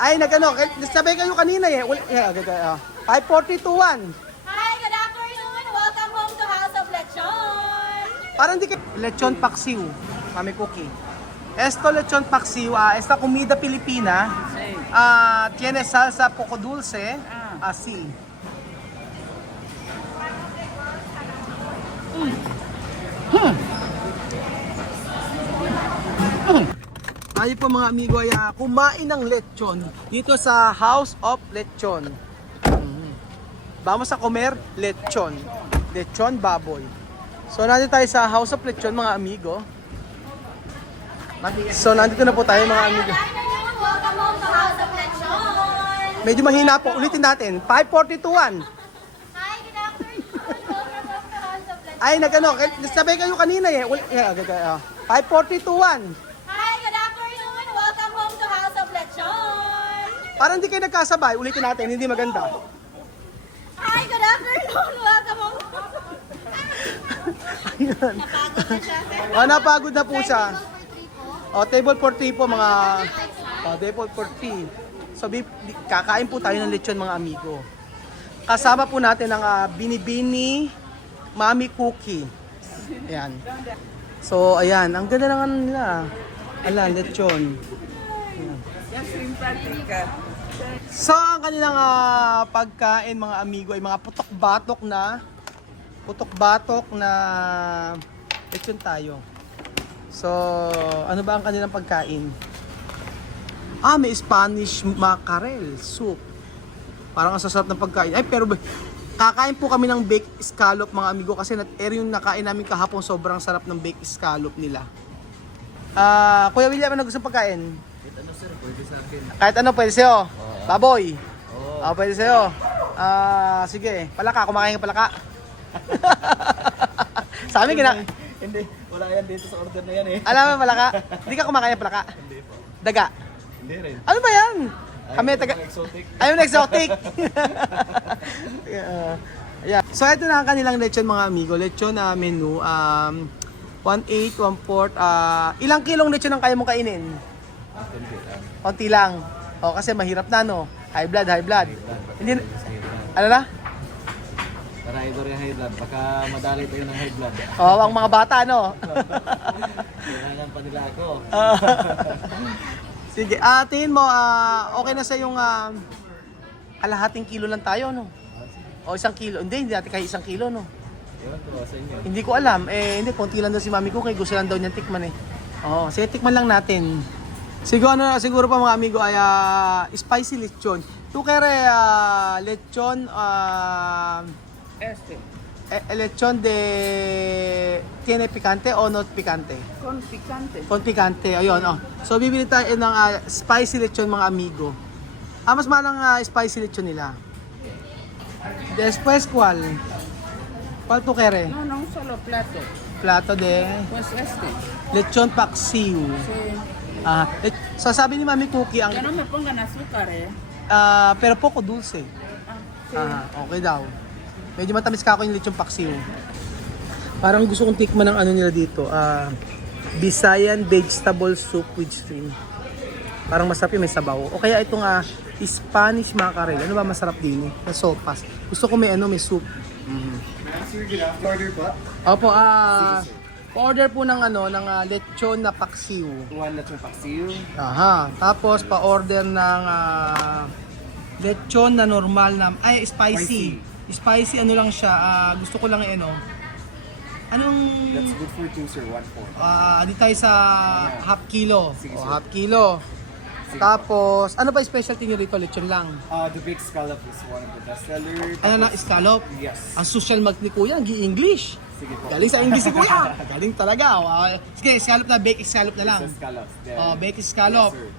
Ay, nag-ano, sabay kayo kanina eh. 5-4-3-2-1. Hi, good afternoon. Welcome home to House of Lechon. Parang di kayo. Lechon paksiw. Kami cookie. Esto lechon paksiw, esta comida Pilipina. Tiene salsa poco dulce, así. Tayo po mga amigo ay kumain ng lechon dito sa House of Lechon. Vamos a comer lechon. Lechon baboy. So nandito tayo sa House of Lechon mga amigo. So nandito na po tayo mga amigo. Good afternoon. Welcome home to House of Lechon. Medyo mahina po. Ulitin natin. 5-4-3-2-1. Hi, good afternoon. Welcome home to House of Lechon. Ay, nag-ano. Sabay kayo kanina eh. 5-4-3-2-1. Hi, good afternoon. Welcome home to House of Lechon. Parang hindi kayo nagkasabay. Ulitin natin. Hindi maganda. Hi, good afternoon. Welcome home. Ayun. Napagod na siya. Napagod na po siya. Table for 3 po mga... table for 3. So, kakain po tayo ng lechon mga amigo. Kasama po natin ang Binibini Mami Cookie. Ayan. So, ayan. Ang ganda ng ano nila. Ayan, lechon. Ayan. So, ang kanilang pagkain mga amigo ay mga putok-batok na lechon tayo. So, ano ba ang kanilang pagkain? May Spanish mackerel soup. Parang ang sasarap ng pagkain. Ay, pero kakain po kami ng baked scallop mga amigo kasi yung nakain namin kahapon, sobrang sarap ng baked scallop nila. Kuya William, ano gusto pagkain? Kahit ano sir, pwede sa akin. Kahit ano, pwede sa'yo. Baboy. Oo. Pwede sa'yo. Sige, palaka. Kumakain ka palaka. Sa amin, Hindi, wala yan dito sa order na yan eh. alam mo palaka? Hindi ka kumakain ng palaka? Hindi po. Daga. Hindi rin. Ano ba yan? Kami taga... Exotic. Ayaw na exotic. Yeah. So ito na ang kanilang lechon mga amigo. Lechon na menu. 1/8, 1/4. Ilang kilong lechon ang kaya mong kainin? Konti lang. Kasi mahirap na no. High blood. Hindi... Ano na? Para idol yung high blood. Baka madali tayo ng high blood. Ang mga bata no. Kailangan pa nila ako. Sige, tingin mo, okay na sa yung kalahating kilo lang tayo, no? O 1 kilo. Hindi natin kahit 1 kilo, no? Ewan ko sa inyo. Hindi ko alam. Hindi, konti lang daw si mami ko. Kaya gusto lang daw niyang tikman eh. Sige, tikman lang natin. Siguro pa mga amigo ay spicy lechon. Tu kere lechon, lechon de... Tiene picante o not picante? Con picante. Con picante, ayun. So, bibili tayo ng spicy lechon mga amigo. Mas mahal ang spicy lechon nila. Después, ¿cuál? ¿Cuál tu quiere? No, no, un solo plato. Plato de Pues este. lechon paksiw. Sí. So, sabi ni Mami Cookie, Que no me pongan azúcar, pero poco dulce. Sí. Okay daw. Medyo matamis ka ako yung lechon paksiw. Parang gusto kong tikman ng ano nila dito. Visayan vegetable soup with shrimp. Parang masarap yung may sabaw. O kaya itong Spanish mackerel. Ano ba masarap din? Na sopas. Gusto ko may may soup. Sir, order po? Opo, order po ng ng lechon na paksiw. One na itong paksiw. Tapos pa-order ng lechon na normal na spicy. Spicy ano lang siya. Gusto ko lang anong That's good for 2 sir, 1/4. di tayo sa half kilo. Sige, sir. Half kilo. Tapos, ano ba specialty niyo rito? Lechon lang. The baked scallop is one of the best sellers. Ano na, scallop? Yes. Ang social mag ni Kuya, English. Sige po. Galing sa English si Kuya. Galing talaga. Sige, scallop na, baked scallop na lang. Sa scallops. Baked scallop. Yes, sir.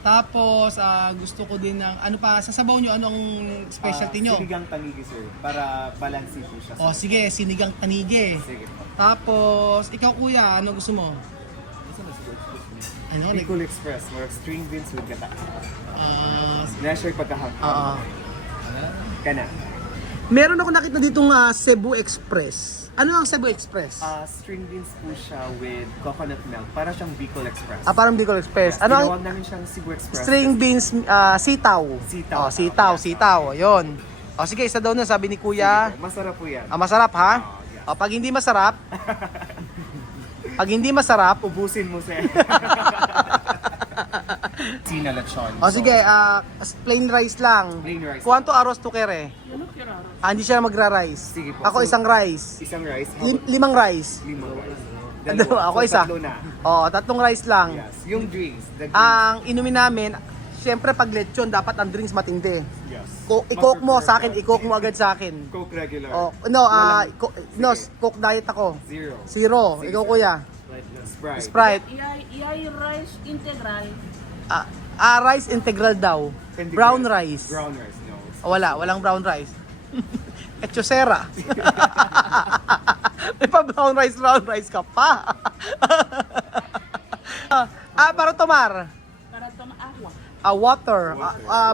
Tapos, gusto ko din ng, sa sabaw nyo, anong specialty nyo? Sinigang tanigi sir, para balansi po siya. Sige, sinigang tanige. Sige po. Tapos, ikaw Kuya, ano gusto mo? Ito na siguro. Ano? Bicol Express, more of string beans with gata. Ah, Na-share pagkahapon. Oo. Kana. Meron ako nakita ditong Cebu Express. Ano ang Cebu Express? String beans po siya with coconut milk. Para siyang Bicol Express. Parang Bicol Express. Ano ang Tinawag namin siyang Cebu Express. string beans sitaw? Sitaw. Sitaw. Ayun. O sige, isa daw na sabi ni Kuya. Sige po, masarap po yan. Masarap ha? Yes. Pag hindi masarap, Ubusin mo siya. Sina lechon. sige, plain rice lang. Plain rice. Kuwanto arroz to kere? Ano kiraro? Hindi siya magra-rice. Sige po. Ako So, isang rice. Isang rice. Limang rice. Limang rice. Ako isa. Tatlo na. Tatlong rice lang. Yes. Yung drinks. The drinks. Ang inumin namin, syempre pag lechon, dapat ang drinks matindi. Yes. I-coke mo sa akin, i-coke mo agad sa akin. Coke regular. Coke diet ako. Zero. Zero. Sige, Ikaw sir. kuya. Sprite. Sprite. Iyay rice integral. Rice integral daw. Integral. Brown rice. Brown rice, no. Walang brown rice. Echosera. May pa brown rice ka pa. Para tomar. Para tong agua. Water.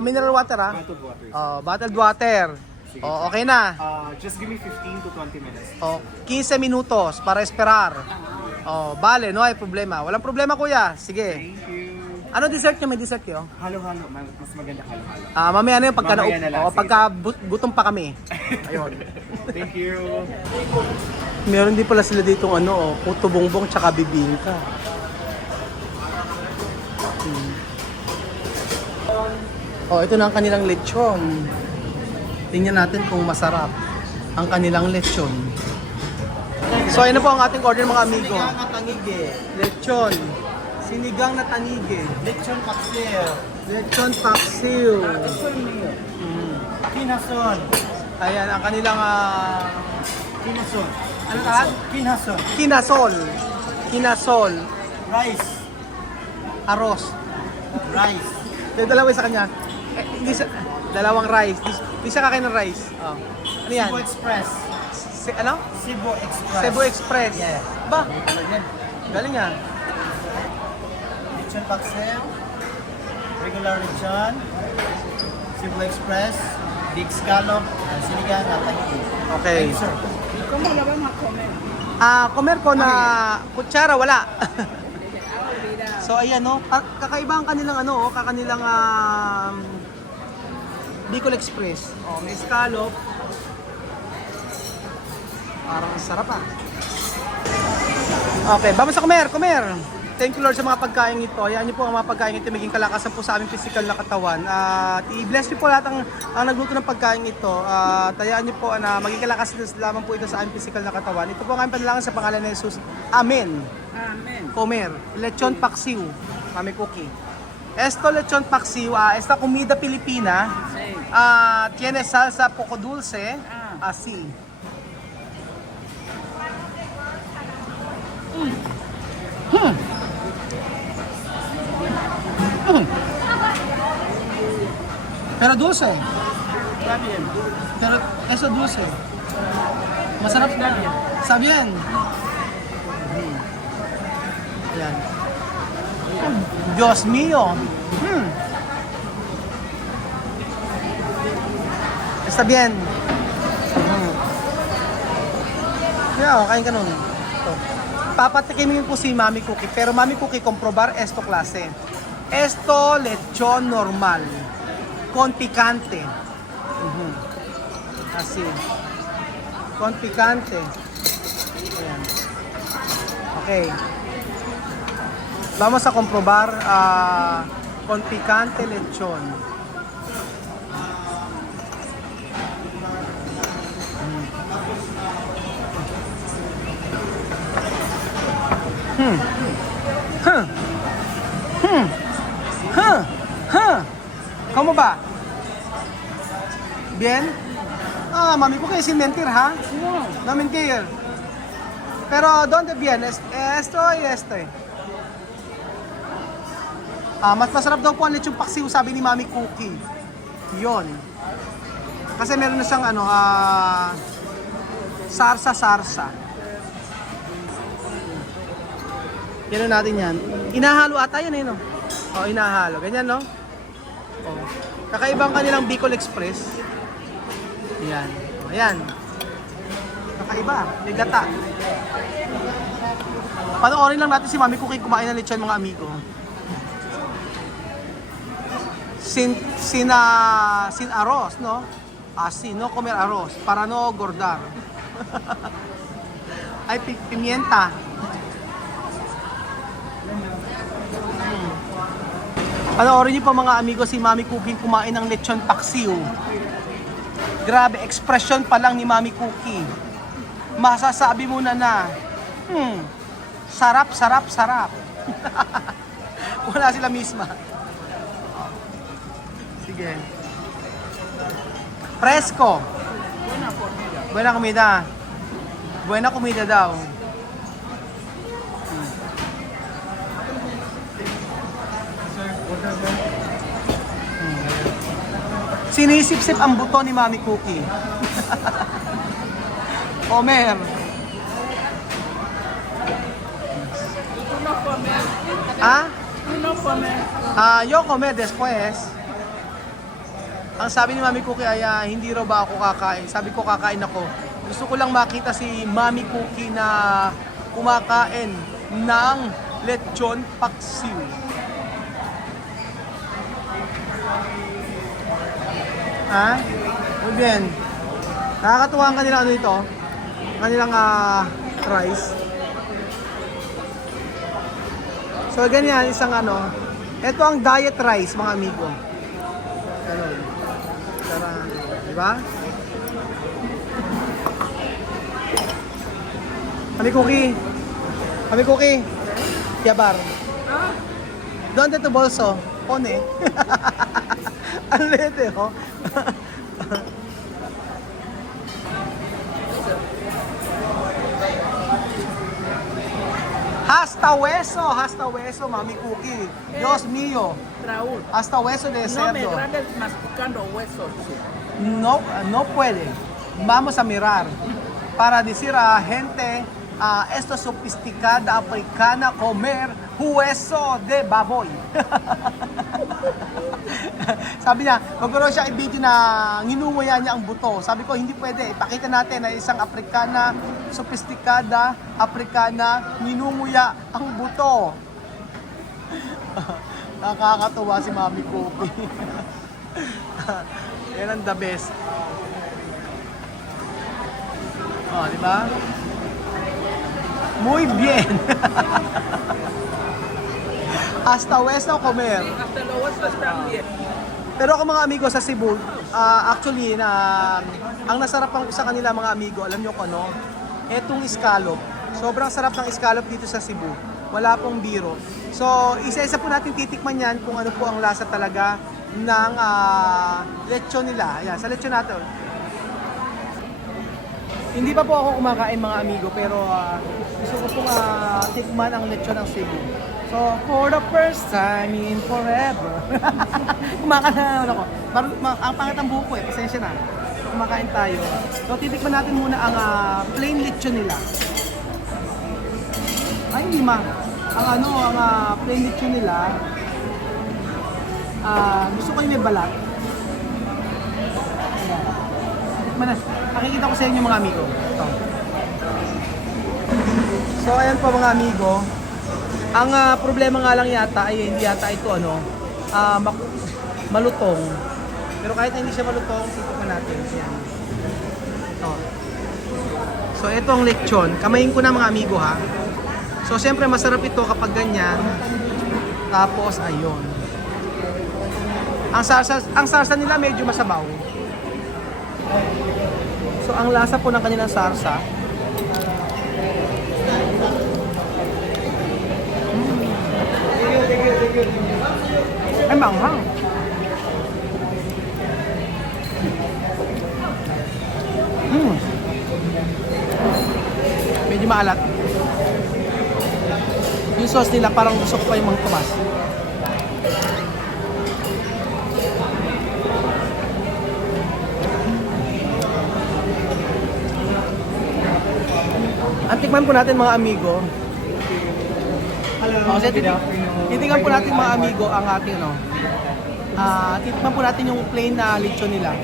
Mineral water Bottled water. Bottled water. Sige. Okay na. Just give me 15 to 20 minutes. 15 minutos para esperar. Bale, no hay problema. Walang problema kuya. Sige. Thank you. Ano dessert nyo? May dessert kayo? Halo-halo. Mas maganda halo-halo. Mamaya na yun, pagka, Mamaya na lang, sige. pagka gutom pa kami. Ayun. Thank you. Meron din pala sila dito puto bongbong tsaka bibingka. Ito na ang kanilang lechon. Tingnan natin kung masarap ang kanilang lechon. So ayun na po ang ating order mga amigo. Sinigang na tanigi. Lechon. Sinigang na tanigi. Lechon paksiw. Lechon paksiw. Kinason. Ayan ang kanilang Kinason. ano tahan? Kinason. Kinasol. Rice. Arroz. Rice. Dalawa sa kanya. Dalawang rice. Di siya kakain ng rice. Ano yan? Cebu Express. Ano? Cebu Express. Cebu Express. Yeah. Ba? Galing yan. Lechon paksiw. Regular lechon. Cebu Express. Big scallop. Sinigang na tanigi. Okay. Thank you, sir. Kung wala ba makomen? Comer ko na kutsara, wala. So ayan kakaiba ang kanilang kakanilang Bicol Express. May scallop. Parang ang sarap Okay, vamos sa comer. Thank you Lord sa mga pagkain ito. Hayaan niyo po ang mga pagkain ito maging kalakasan po sa aming physical na katawan. At i-bless niyo po lahat ang nagluto ng pagkain ito. At hayaan niyo po na maging kalakasan lamang po ito sa aming physical na katawan. Ito po ang aming panalangin sa pangalan ni Jesus. Amen. Amen. Comer, lechon paksiw, Mami Cookie. Esto lechon paksiw, esta comida Pilipina, tiene salsa poco dulce, así. Pero dulce. Pero eso dulce. Masarap na. Sabi yan. Yan. Diyos mio. Está bien. Yeah, kain ka nun. Ito. Papatikimin po si Mami Cookie. Pero Mami Cookie, comprobar esto klase. Esto lechon normal. Con picante. Así. Con picante. Ayan. Okay. Vamos a comprobar con picante lechon. ¿Cómo va? Bien? Mami Cookie, sin mentir, ¿ha? No mentir. Pero, ¿dónde viene? Esto y este. Mas masarap daw po ang lechong paksiw, sabi ni Mami Cookie. Yun. Kasi meron na siyang sarsa-sarsa. Yan natin yan. Inahalo ata yan no? Inahalo. Ganyan no? Kakaibang kanilang Bicol Express. Yan. Ayan. Kakaiba. May gata. Panoorin lang natin si Mami Cookie kumain ng lechon, mga amigo. Sin arroz, no? Sin, no comer arroz. Para no gordar. Ay, pimienta. Panoorin niyo pa mga amigo si Mami Cookie kumain ng lechon paksiw. Grabe, expression pa lang ni Mami Cookie. Masasabi mo na sarap, sarap, sarap. Wala sila misma. Sige. Fresco. Buena comida. Buena comida daw. Sinisip-sip ang buto ni Mami Cookie. Omer. Uno comer. Ah? Uno comer. Yo comer después. Ang sabi ni Mami Cookie ay hindi raw ba ako kakain. Sabi ko kakain ako. Gusto ko lang makita si Mami Cookie na kumakain ng lechon paksiw. Ha? Muy bien. Nakakatuwa ang kanilang ano ito. Kanilang rice. So ganyan, isang ano. Ito ang diet rice, mga amigo. Ganun. Tara, di ba? Mami Cookie. Mami Cookie. Yabar. ¿Dónde tu bolso? Pone. Ang lete, oh. Hasta hueso, Mami Cookie. Dios mío. Raúl, Hasta hueso de no me cerdo. grabes masticando huesos. No puede. Vamos a mirar. Para decir a gente, esto sofisticada africana comer hueso de baboy. Sabi niya, magkaroon siya i-video na nginunguya niya ang buto. Sabi ko, hindi pwede. Ipakita natin na isang Afrikana, sofistikada, Afrikana, nginunguya ang buto. Nakakatuwa si Mami Cookie. Yan ang the best. Oh, di ba? Muy bien. Hasta hueso comer. Hasta los huesos también. Pero ako mga amigo sa Cebu, actually, ang nasarap sa kanila mga amigo, alam nyo kung ano? Etong scallop. Sobrang sarap ng scallop dito sa Cebu. Wala pong biro. So, isa-isa po natin titikman yan kung ano po ang lasa talaga ng lechon nila. Ayan, sa lechon natin. Hindi pa po ako kumakain mga amigo, pero gusto ko pong tikman ang lechon ng Cebu. So, for the first time in forever. Kumakain ako. Ang pangit ang buko eh. Pasensya na. Kumakain tayo. So, titikman natin muna ang plain lechon nila. Ay, hindi ma. Ang plain lechon nila, gusto ko yung may balat. Ayan. Titikman na. Nakikita ko sa inyo mga amigo. Ito. So, ayan po mga amigo. Ang problema nga lang yata ay hindi yata ito malutong. Pero kahit hindi siya malutong, titikman natin. Ayan. Ito. So ito ang lechon. Kamayin ko na mga amigo ha. So siyempre masarap ito kapag ganyan. Tapos ayun. Ang sarsa nila medyo masabaw. So ang lasa po ng kanilang sarsa, ay manghang. Medyo maalat. Yung sauce nila parang gusto ko pa yung mga tumas. Antikman po natin mga amigo. Kasi titingnan po natin mga amigo ang ating titikman po natin yung plain na lechon nila.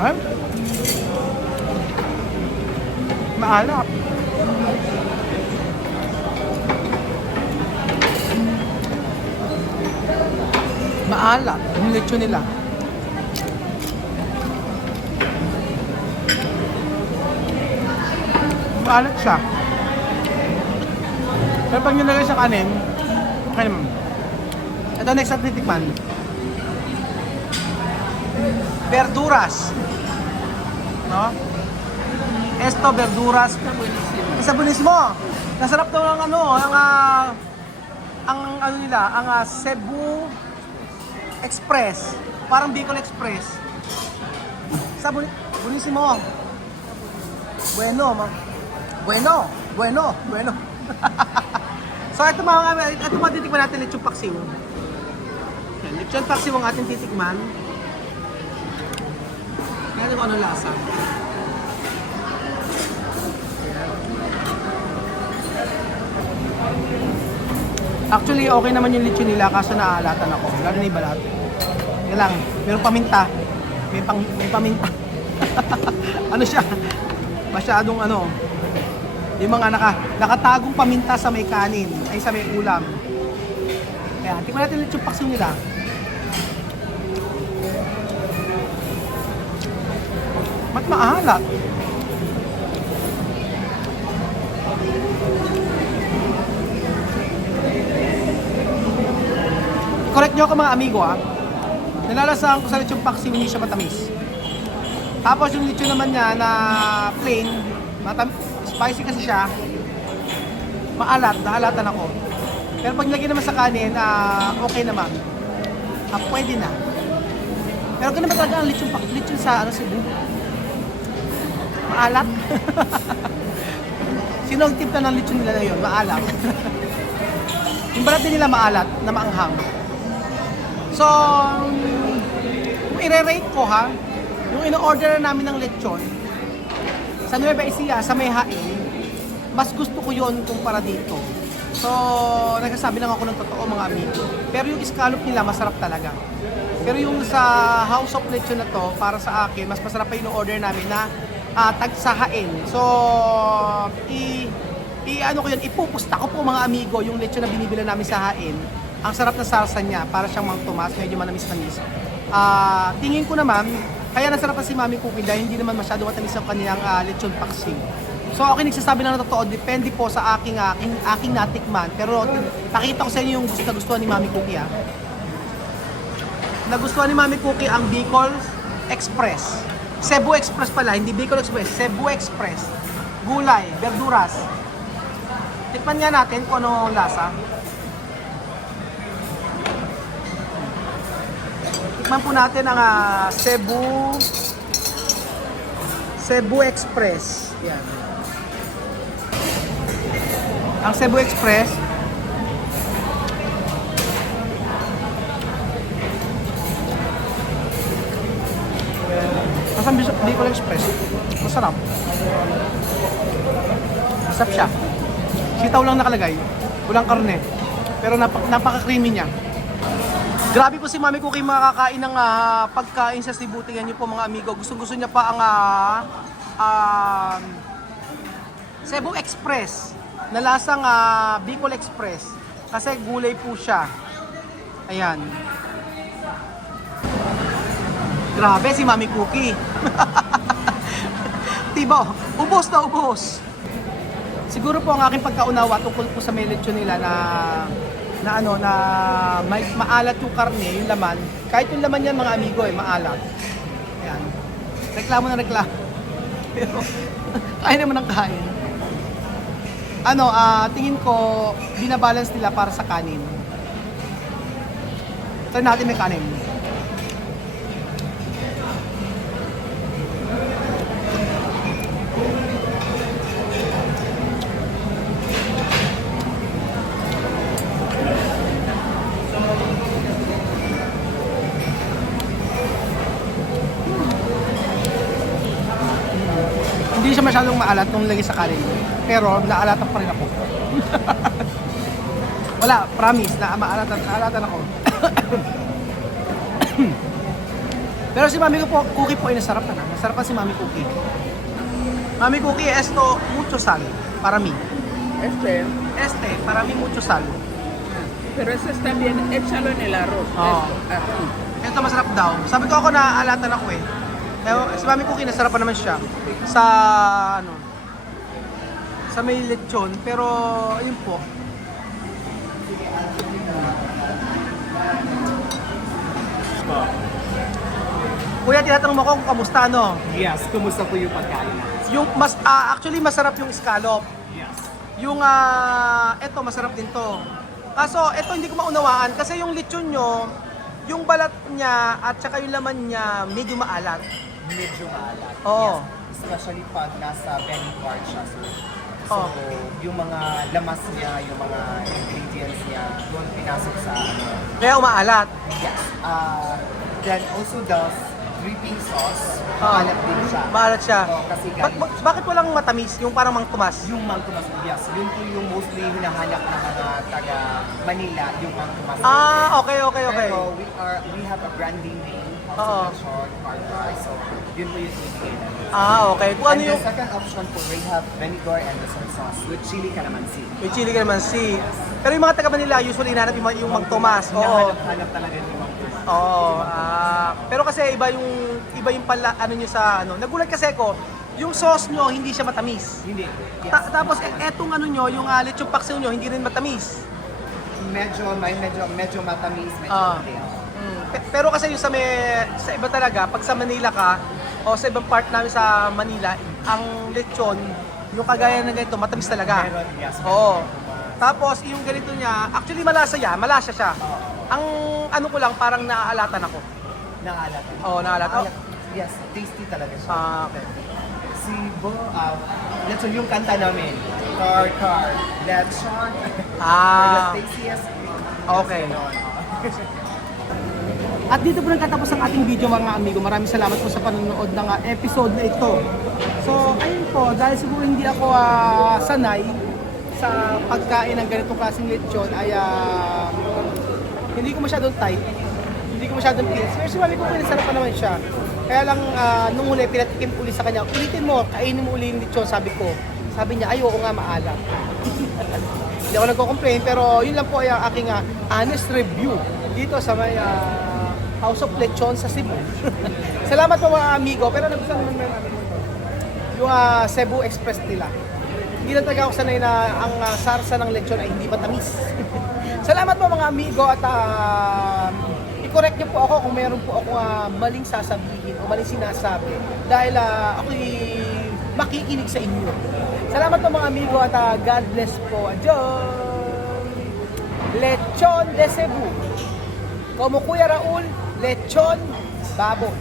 Ay? Maalat. Maalat. Yung lechon nila. Maalat siya. Pero pag nilagay sa kanin, okay naman. Ito next na titikman. Verduras. No? Esto, verduras. Isa bunismo. Nasarap daw ng ano, ang ano nila, ang Cebu Express. Parang Bicol Express. Sa bunismo. Bueno. So ito mga titikman natin lechon paksiw. Lechon paksiw ang ating titikman. Kaya kung ano lasa. Actually, okay naman yung lechon nila kaso naaalatan ako. Lalo na yung balat. Yan lang, meron paminta. May paminta. Ano siya? Masyadong ano, yung mga nakatagong paminta sa may kanin, ay sa may ulam. Kaya, tikman natin yung lechon paksiw nila. Mat maalat. Correct nyo ako mga amigo ha. Nilalasahan ko sa lechon paksiw, hindi siya matamis. Tapos yung lechon naman niya na plain, spicy kasi siya, maalat, naalatan ako. Pero pag nilagay naman sa kanin, okay naman. Pwede na. Pero ganun ba talaga ang lechon sa Cebu? Maalat? Sino ang timpla ng lechon nila na yun? Maalat. Yung balat din nila maalat na maanghang. So, kung i-rate ko ha, yung ino-order namin ng lechon sa Nueva Ecija, sa may hain, mas gusto ko yun kumpara dito. So, nagsasabi lang ako ng totoo mga amigo. Pero yung scallop nila, masarap talaga. Pero yung sa House of Lechon na to, para sa akin, mas masarap pa yung order namin na tag sa hain. So, ano ko yun, ipupusta ko po mga amigo yung lechon na binibila namin sa hain. Ang sarap na salsa niya, para siyang Mang Tomas, medyo manamis-tamis. Tingin ko naman, kaya nasarap pa si Mami Cookie dahil hindi naman masyado matamis ang kanilang lechon paksiw. So ako nagsasabi lang na totoo, depende po sa aking natikman. Pero pakita ko sa inyo yung gusto ni Mami Cookie ha. Nagustuhan ni Mami Cookie ang Bicol Express. Cebu Express pala, hindi Bicol Express, Cebu Express. Gulay, verduras. Tikman nga natin kung ano lasa. Tikman po natin ang Cebu Express. Yan. Ang Cebu Express. Masarap Bicol Express. Masarap. Masarap siya. Sitaw lang nakalagay. Walang karne. Pero napaka-creamy niya. Grabe po si Mami Cookie makakain ng pagkain sa Cebu. Tingnan niyo po mga amigo. Gusto niya pa ang Cebu Express na lasang Bicol Express. Kasi gulay po siya. Ayan. Grabe si Mami Cookie. Diba? Ubos na ubos. Siguro po ang aking pagkaunawa tungkol po sa may lechon nila na maalat yung karne, yung laman. Kahit yung laman yan mga amigo maalat. Ayan. Reklamo na reklamo. Pero kain naman ang kain. Tingin ko binabalance nila para sa kanin. Try natin may kanin. Hindi siya masyadong maalat nung lagay sa kanin. Pero naalatan pa rin ako. Wala, promise na maalatan ako. Pero si Mami Cookie po ay nasarapan na. Nasarapan si Mami Cookie. Mami Cookie, esto mucho sal para mí. Este, Para mí mucho sal. pero ese está bien, échalo en el arroz. Oh. Esto, así. Ito masarap daw. Sabi ko ako naaalatan ako eh. Si Mami Cookie nasarapan naman siya sa ano sa may lechon, pero ayun po. Kuya, tinatanong mo ko kung kamusta no? Yes, kumusta po yung pagkain natin? Yung actually masarap yung scallop. Yes. Yung eto masarap din to. Kaso eto hindi ko maunawaan kasi yung lechon nyo, yung balat niya at saka yung laman niya medyo maalat. Medyo maalat. Oo. Yes. Especially pag nasa belly part siya. So, Oo. yung mga lamas niya, yung mga ingredients niya, doon pinasok sa ano. Kaya umaalat. Yes. Then also the dripping sauce, Oo. maalat din siya. Maalat siya. Oo, kasi galing Bakit walang matamis? Yung parang mangtumas? yung mangkumas, yes. Yun po yung mostly hinahanap ng mga taga Manila, yung mangkumas. Okay. Pero we have a branding name, Oo. also short, hard fry, so yun po yung ibigay namin. Okay. Kung ano And yung the second option po, we have vinegar and the soy sauce with chili calamansi. may chili ka naman si. Pero yung mga taga Manila usually hinahanap yung mangtumas. Oo. Hinahanap talaga yung mangkumas. Oo. Pero kasi iba yung pala ano niyo sa ano. Nagulat kasi ako, yung sauce nyo hindi siya matamis. Hindi. Yes. Tapos etong ano nyo, yung lechon paksiw nyo hindi rin matamis. medyo matamis, medyo Ah. hindi. Pero kasi yung sa iba talaga, pag sa Manila ka o sa ibang part namin sa Manila, ang lechon, yung kagaya ng ganito, matamis talaga. Meron, yes. Oo. Tapos yung ganito niya, actually malasa siya. Ang ano ko lang, parang naaalatan ako. Naalat. Oo, naalat. Oh. Yes, tasty talaga siya. Okay. Si lechon yung kanta namin. Car, lechon. Ah. The tastiest. Okay. At dito po nagtatapos ang ating video mga amigo. Maraming salamat po sa panonood ng episode na ito. So, ayun po, dahil siguro hindi ako sanay sa pagkain ng ganitong klaseng lechon ay hindi ko masyadong tight. Hindi ko masyadong feels. Pero si Mami ko pinasarapan naman siya. Kaya lang nung huli, pinatikim uli sa kanya. Ulitin mo, kainin mo uli yung lechon, sabi ko. Sabi niya, ay oo nga maalat. Hindi ako nagko-complain, pero yun lang po ay ang aking honest review dito sa may House of Lechon sa Cebu. Salamat po mga amigo, pero nagustuhan naman yung Cebu Express nila. Hindi na talaga ako sanay na ang sarsa ng lechon ay hindi matamis. Salamat po mga amigo at i-correct niyo po ako kung meron po ako maling sasabihin o maling sinasabi dahil ako'y makikinig sa inyo. Salamat po mga amigo at God bless po. Adios! Lechon de Cebu. Como Kuya Raul, lechon baboy.